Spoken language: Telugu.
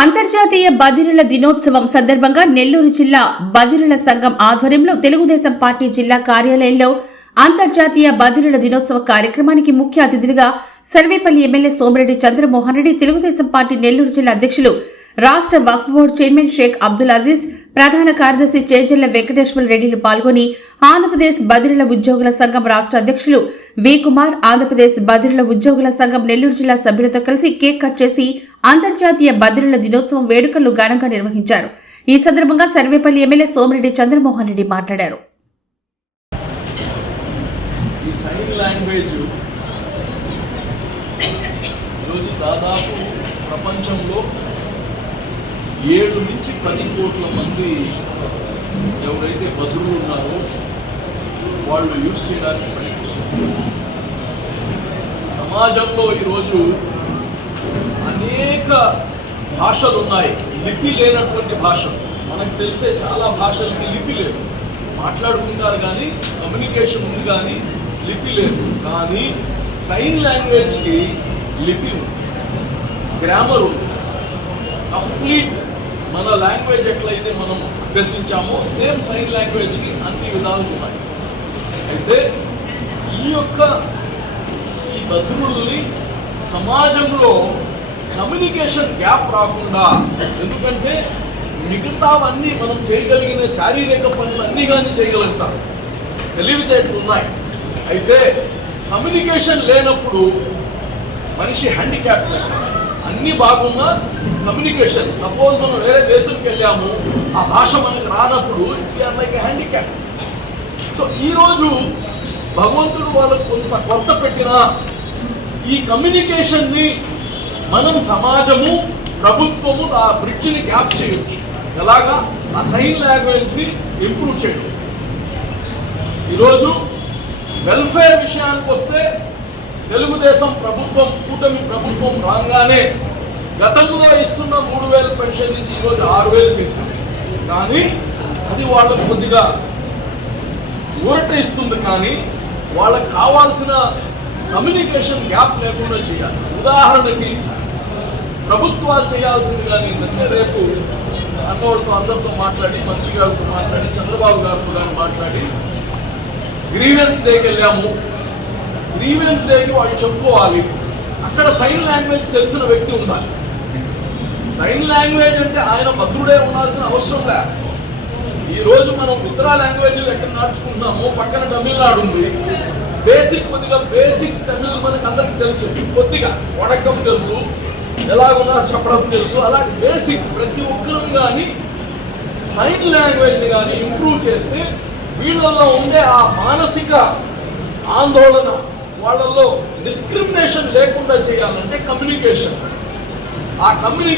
అంతర్జాతీయ బదిరుల దినోత్సవం సందర్భంగా నెల్లూరు జిల్లా బదిరుల సంఘం ఆధ్వర్యంలో తెలుగుదేశం పార్టీ జిల్లా కార్యాలయంలో అంతర్జాతీయ బదిరుల దినోత్సవ కార్యక్రమానికి ముఖ్య అతిథులుగా సర్వేపల్లి ఎమ్మెల్యే సోమిరెడ్డి చంద్రమోహన్ రెడ్డి తెలుగుదేశం పార్టీ నెల్లూరు జిల్లా అధ్యక్షులు రాష్ట్ర వక్ఫ్ బోర్డు చైర్మన్ షేక్ అబ్దుల్ అజీజ్ ప్రధాన కార్యదర్శి చేజల్ల వెంకటేశ్వర రెడ్డిలు పాల్గొని ఆంధ్రప్రదేశ్ బదిరుల ఉద్యోగుల సంఘం రాష్ట్ర అధ్యక్షులు వి కుమార్ ఆంధ్రప్రదేశ్ బదిరుల ఉద్యోగుల సంఘం నెల్లూరు జిల్లా సభ్యులతో కలిసి కేక్ కట్ చేసి అంతర్జాతీయ భద్రుల దినోత్సవం వేడుకలు ఘనంగా నిర్వహించారు. ఈ సందర్భంగా సర్వేపల్లి ఎమ్మెల్యే సోమిరెడ్డి చంద్రమోహన్ రెడ్డి మాట్లాడారు. ఈ సైన్ లాంగ్వేజ్ ఈరోజు దాదాపు ప్రపంచంలో ఏడు నుంచి పది కోట్ల మంది ఎవరైతే బదులు ఉన్నారో వాళ్ళు యూజ్ చేయడానికి పనికొస్తుంది సమాజంలో ఈరోజు అనేక భాషలు ఉన్నాయి. లిపి లేనటువంటి భాషలు మనకు తెలిసే చాలా భాషలకి లిపి లేదు. మాట్లాడుకుంటారు కానీ కమ్యూనికేషన్ ఉంది కానీ లిపి లేదు. కానీ సైన్ లాంగ్వేజ్కి లిపి ఉంది. గ్రామర్ ఉంది. కంప్లీట్ మన లాంగ్వేజ్ ఎట్లయితే మనం అభ్యసించామో సేమ్ సైన్ లాంగ్వేజ్కి అన్ని విధాలు ఉన్నాయి. అయితే ఈ యొక్క ఈ బద్రుల్ని సమాజంలో కమ్యూనికేషన్ గ్యాప్ రాకుండా ఎందుకంటే మిగతావన్నీ మనం చేయగలిగిన శారీరక పనులు అన్నీ కానీ చేయగలుగుతాం. తెలివితేటలు ఉన్నాయి. అయితే కమ్యూనికేషన్ లేనప్పుడు మనిషి హ్యాండిక్యాప్ అన్నీ బాగున్నా కమ్యూనికేషన్. సపోజ్ మనం వేరే దేశంకి వెళ్ళాము ఆ భాష మనకు రానప్పుడు it's we are like handicap so ఈరోజు భగవంతుడు వాళ్ళకు కొంత కొత్త పెట్టిన ఈ కమ్యూనికేషన్ని మనం సమాజము ప్రభుత్వము ఆ బ్రిడ్జిని గ్యాప్ చేయొచ్చు. ఎలాగా? ఆ సైన్ లాంగ్వేజ్ని ఇంప్రూవ్ చేయడం. ఈరోజు వెల్ఫేర్ విషయానికి వస్తే తెలుగుదేశం ప్రభుత్వం కూటమి ప్రభుత్వం రాగానే గతంలో ఇస్తున్న మూడు వేల పెన్షన్ నుంచి ఈరోజు ఆరు వేలు చేసింది. కానీ అది వాళ్ళకు కొద్దిగా ఊరట ఇస్తుంది కానీ వాళ్ళకి కావాల్సిన కమ్యూనికేషన్ గ్యాప్ లేకుండా చేయాలి. ఉదాహరణకి ప్రభుత్వాలు చేయాల్సింది కానీ ఏంటంటే రేపు అన్నవాళ్ళతో అందరితో మాట్లాడి మంత్రి గారితో మాట్లాడి చంద్రబాబు గారితో కానీ మాట్లాడి గ్రీవెన్స్ డేకి వెళ్ళాము. గ్రీవెన్స్ డేకి వాళ్ళు చెప్పుకోవాలి. అక్కడ సైన్ లాంగ్వేజ్ తెలిసిన వ్యక్తి ఉండాలి. సైన్ లాంగ్వేజ్ అంటే ఆయన భద్రుడే ఉండాల్సిన అవసరం లే. ఈ రోజు మనం ముద్రా లాంగ్వేజ్ ఎక్కడ నేర్చుకుంటున్నామో పక్కన తమిళనాడు ఉంది. బేసిక్ కొద్దిగా బేసిక్ తమిళ్ మనకు అందరికి తెలుసు. కొద్దిగా వడకం తెలుసు. ఎలాగున్నా చెప్పడం తెలుసు. అలా బేసిక్ ప్రతి ఒక్కరం కానీ సైన్ లాంగ్వేజ్ని కానీ ఇంప్రూవ్ చేస్తే వీళ్ళల్లో ఉండే ఆ మానసిక ఆందోళన వాళ్ళల్లో డిస్క్రిమినేషన్ లేకుండా చేయాలంటే కమ్యూనికేషన్. ఆ కమ్యూనికేషన్